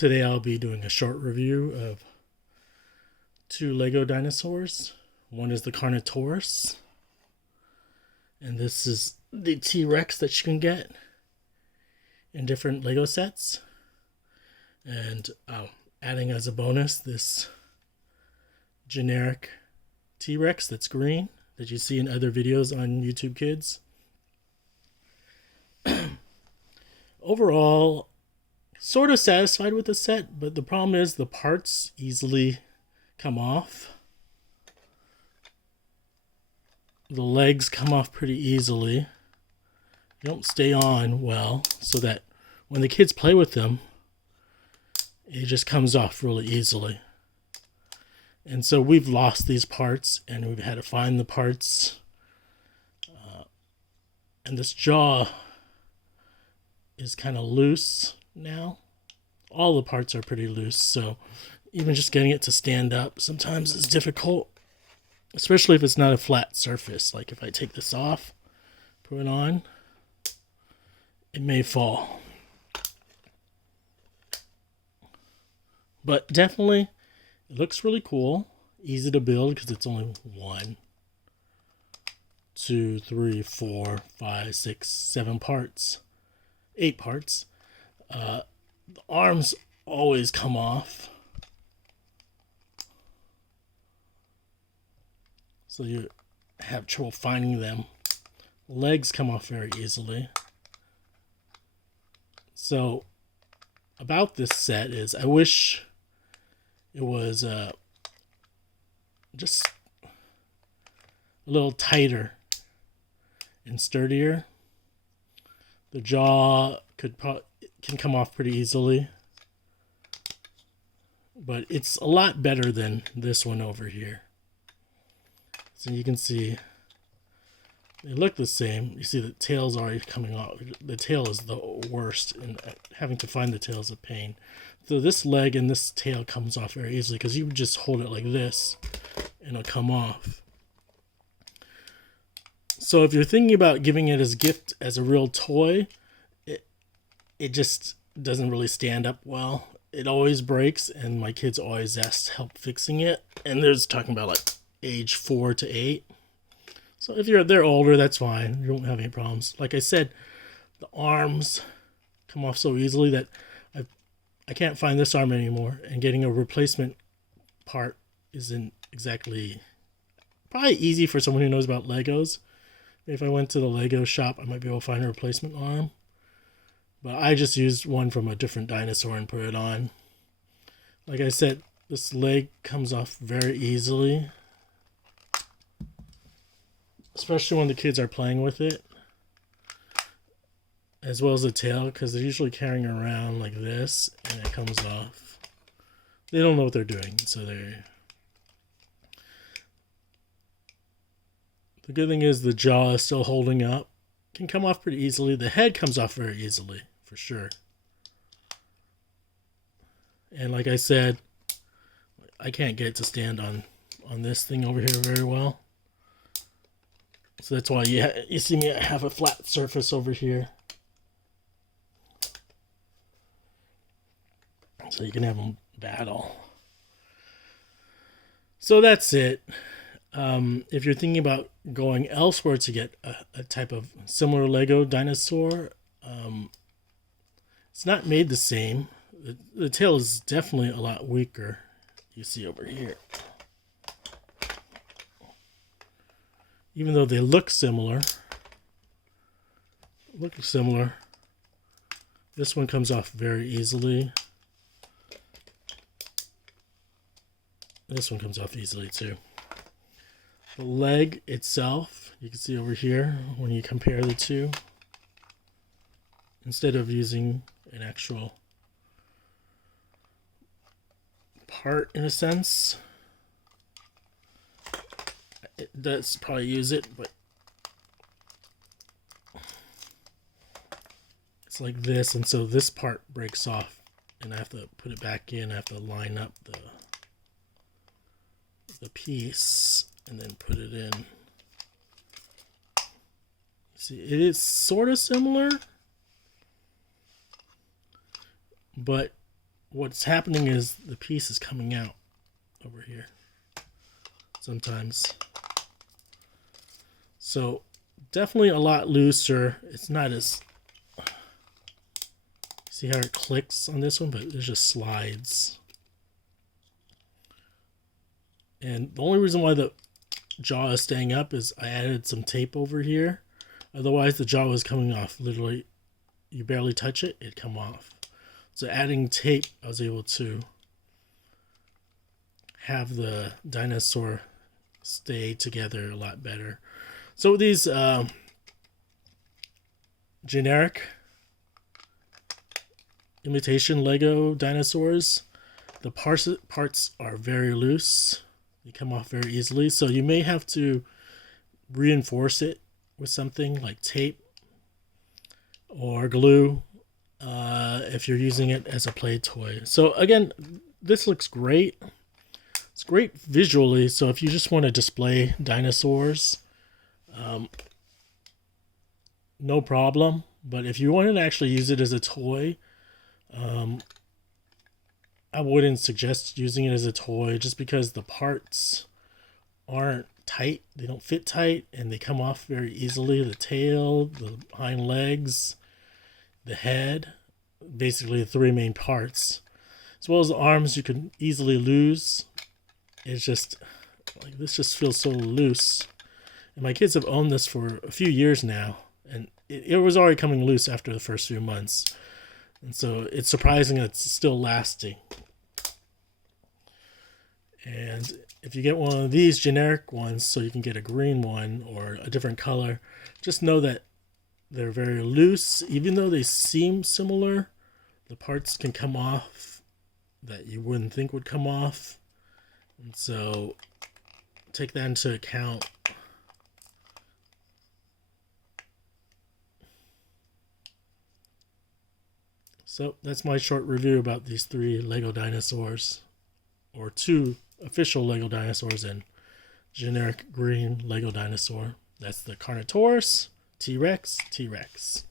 Today I'll be doing a short review of two Lego dinosaurs. One is the carnatorous, and this is the T-Rex that you can get in different Lego sets. And adding as a bonus this generic T-Rex that's green that you see in other videos on YouTube Kids. Overall, sort of satisfied with the set, but the problem is the parts easily come off. The legs come off pretty easily. They don't stay on well, so that when the kids play with them, it just comes off really easily. And so we've lost these parts, and we've had to find the parts. And this jaw is kind of loose now. All the parts are pretty loose, so even just getting it to stand up sometimes is difficult, especially if it's not a flat surface. Like if I take this off, put it on, it may fall. But definitely, it looks really cool, easy to build because it's only 1, 2, 3, 4, 5, 6, 7 parts, 8 parts. The arms always come off, so you have trouble finding them. Legs come off very easily. So about this set is I wish it was just a little tighter and sturdier. The jaw can come off pretty easily, but it's a lot better than this one over here. So you can see they look the same. You see the tail's already coming off. The tail is the worst, and having to find the tail is a pain. So this leg and this tail comes off very easily because you would just hold it like this and it'll come off. So if you're thinking about giving it as a gift as a real toy, it just doesn't really stand up well. It always breaks, and my kids always ask help fixing it. And they're talking about like age 4 to 8. So if they're older, that's fine. You won't have any problems. Like I said, the arms come off so easily that I can't find this arm anymore, and getting a replacement part isn't exactly probably easy for someone who knows about Legos. If I went to the Lego shop, I might be able to find a replacement arm. But I just used one from a different dinosaur and put it on. Like I said, this leg comes off very easily, especially when the kids are playing with it, as well as the tail, because they're usually carrying around like this, and it comes off. They don't know what they're doing, so they're... The good thing is the jaw is still holding up. Can come off pretty easily. The head comes off very easily, for sure. And like I said, I can't get it to stand on this thing over here very well. So that's why you see me have a flat surface over here. So you can have them battle. So that's it. If you're thinking about going elsewhere to get a type of similar Lego dinosaur, it's not made the same. The tail is definitely a lot weaker. You see over here. Even though they look similar, this one comes off very easily. This one comes off easily too. The leg itself, you can see over here when you compare the two, instead of using an actual part in a sense, it does probably use it, but it's like this, and so this part breaks off, and I have to put it back in. I have to line up the piece and then put it in. See, it is sort of similar, but what's happening is the piece is coming out over here sometimes. So definitely a lot looser. It's not as, see how it clicks on this one, but it just slides. And the only reason why the jaw is staying up is I added some tape over here. Otherwise the jaw was coming off. Literally, you barely touch it, it'd come off. So adding tape, I was able to have the dinosaur stay together a lot better. So these generic imitation Lego dinosaurs, the parts are very loose. They come off very easily. So you may have to reinforce it with something like tape or glue if you're using it as a play toy. So again, this looks great. It's great visually. So if you just want to display dinosaurs, no problem. But if you wanted to actually use it as a toy, I wouldn't suggest using it as a toy just because the parts aren't tight. They don't fit tight and they come off very easily. The tail, the hind legs, the head, basically the three main parts, as well as the arms, you can easily lose. It's just like, this just feels so loose. And my kids have owned this for a few years now, and it was already coming loose after the first few months. And so it's surprising that it's still lasting. And if you get one of these generic ones, so you can get a green one or a different color, just know that they're very loose. Even though they seem similar, the parts can come off that you wouldn't think would come off. And so take that into account. So that's my short review about these 3 Lego dinosaurs, or 2 official Lego dinosaurs and generic green Lego dinosaur. That's the Carnatorous, T-Rex, T-Rex.